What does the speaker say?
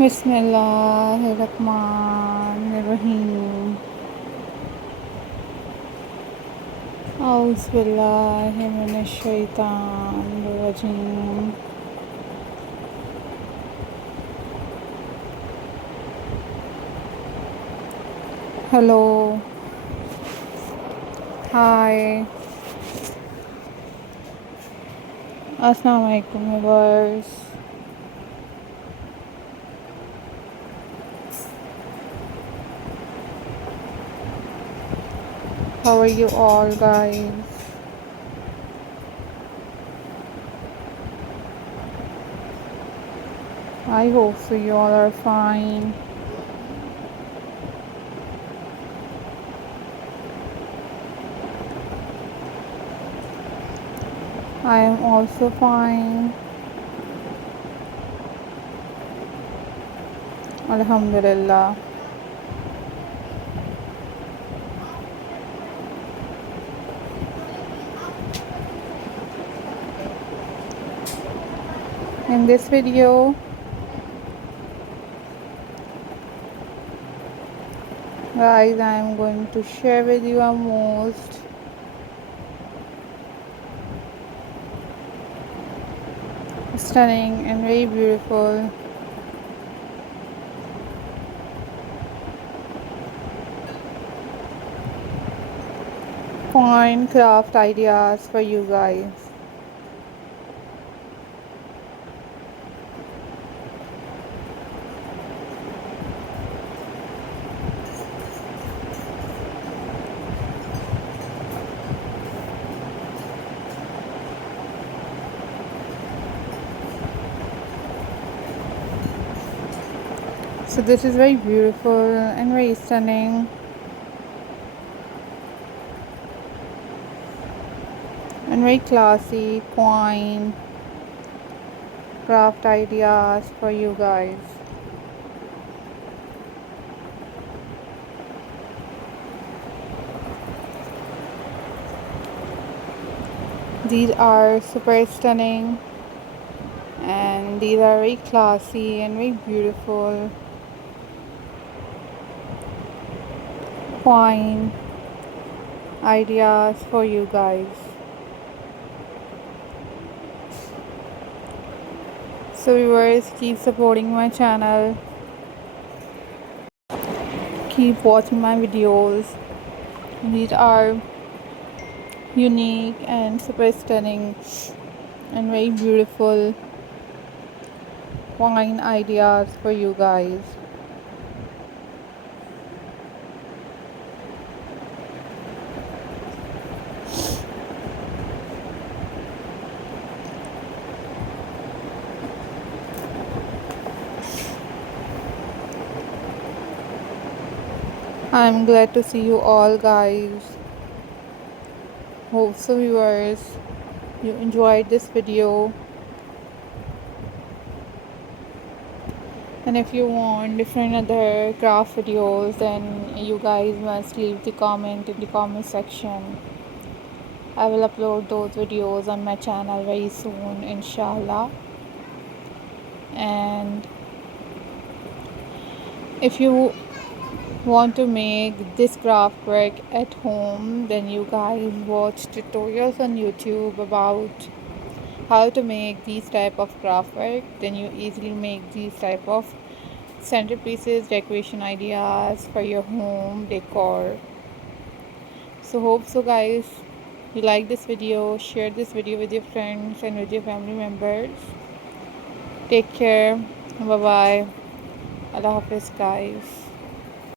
बिस्मिल्लाहिर्रहमानिर्रहीम। औज़ुबिल्लाहिमिनश्शैतानिर्रजीम। हेलो, हाय, अस्सलाम वालेकुम viewers. How are you all guys? I hope so you all are fine. I am also fine. Alhamdulillah. In this video, guys, I am going to share with you a most stunning and very beautiful fine craft ideas for you guys. So this is very beautiful and very stunning and very classy coin craft ideas for you guys. These are super stunning and these are very classy and very beautiful coin ideas for you guys. So viewers, keep supporting my channel, keep watching my videos. These are unique and super stunning and very beautiful wine ideas for you guys. I'm glad to see you all guys. Hope so viewers you enjoyed this video, and if you want different other craft videos then you guys must leave the comment in the comment section. I will upload those videos on my channel very soon, inshallah. And if you want to make this craft work at home, then you guys watch tutorials on YouTube about how to make these type of craft work. Then you easily make these type of centerpieces, decoration ideas for your home decor. So hope so guys you like this video. Share this video with your friends and with your family members. Take care. Bye bye. Allah Hafiz guys.